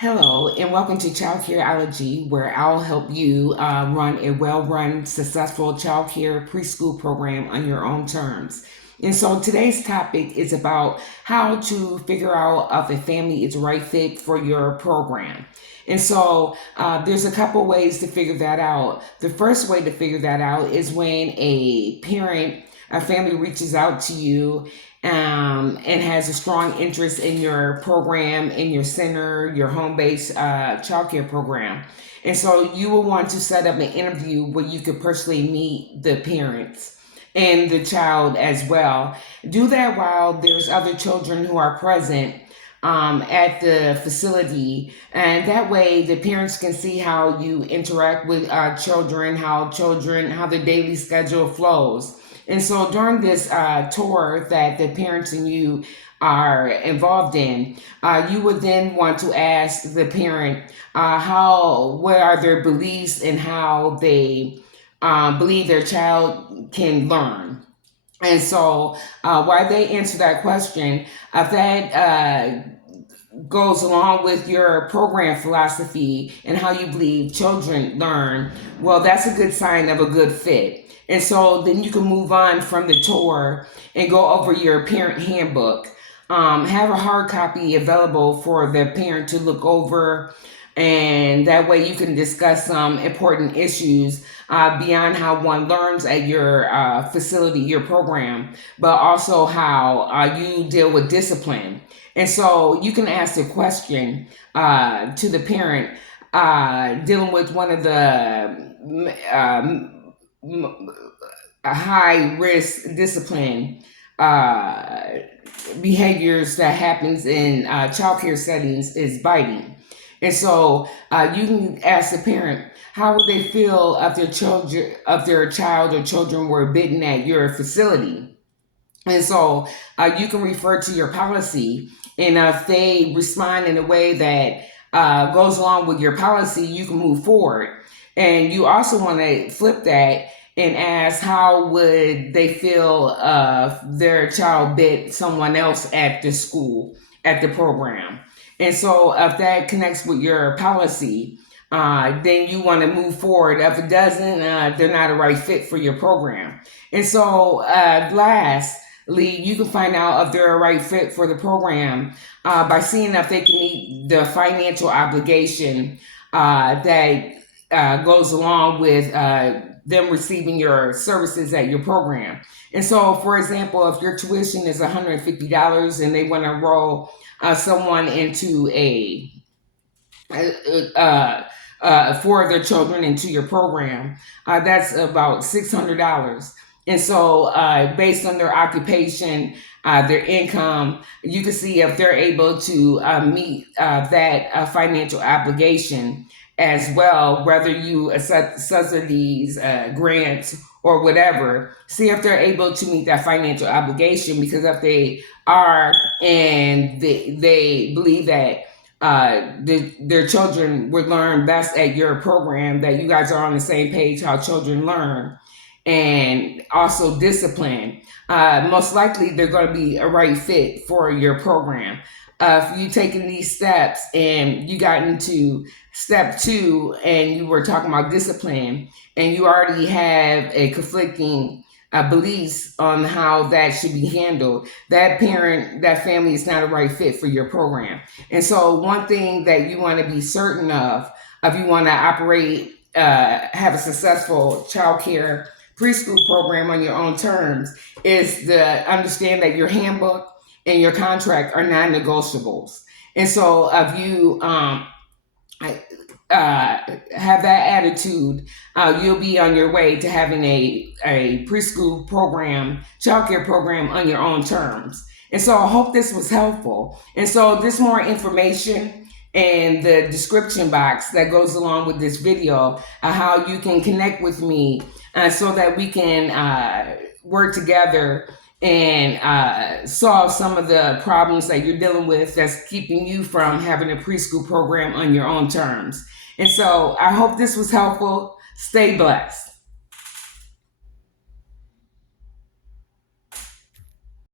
Hello, and welcome to Childcareology, where I'll help you run a well run, successful childcare preschool program on your own terms. And so today's topic is about how to figure out if a family is the right fit for your program. And so there's a couple ways to figure that out. The first way to figure that out is when a family reaches out to you and has a strong interest in your program, in your center, your home-based childcare program. And so you will want to set up an interview where you could personally meet the parents and the child as well. Do that while there's other children who are present at the facility, and that way the parents can see how you interact with children, how the daily schedule flows. And so during this tour that the parents and you are involved in, you would then want to ask the parent what are their beliefs and how they believe their child can learn. And so while they answer that question, if that goes along with your program philosophy and how you believe children learn, well, that's a good sign of a good fit. And so then you can move on from the tour and go over your parent handbook. Have a hard copy available for the parent to look over, and that way you can discuss some important issues beyond how one learns at your facility, your program, but also how you deal with discipline. And so you can ask a question to the parent dealing with one of the high risk discipline behaviors that happens in childcare settings is biting. And so you can ask the parent, how would they feel if their child or children were bitten at your facility? And so you can refer to your policy, and if they respond in a way that goes along with your policy, you can move forward. And you also want to flip that and ask how would they feel if their child bit someone else at the school, at the program. And so if that connects with your policy, then you want to move forward. If it doesn't, they're not a right fit for your program. And so lastly, you can find out if they're a right fit for the program by seeing if they can meet the financial obligation that goes along with them receiving your services at your program. And so, for example, if your tuition is $150 and they want to enroll someone into four of their children into your program, that's about $600. And so based on their occupation, their income, you can see if they're able to meet that financial obligation as well, whether you accept subsidies, grants, or whatever. See if they're able to meet that financial obligation, because if they are and they believe that their children would learn best at your program, that you guys are on the same page how children learn, and also discipline, most likely they're going to be a right fit for your program. If you taking these steps and you got into step 2 and you were talking about discipline and you already have a conflicting beliefs on how that should be handled, that family is not a right fit for your program. And so one thing that you want to be certain of, if you want to operate, have a successful childcare preschool program on your own terms, is to understand that your handbook and your contract are non-negotiables. And so if you have that attitude, you'll be on your way to having a preschool program, childcare program on your own terms. And so I hope this was helpful. And so there's more information in the description box that goes along with this video, how you can connect with me so that we can work together and solve some of the problems that you're dealing with that's keeping you from having a preschool program on your own terms. And so I hope this was helpful. Stay blessed.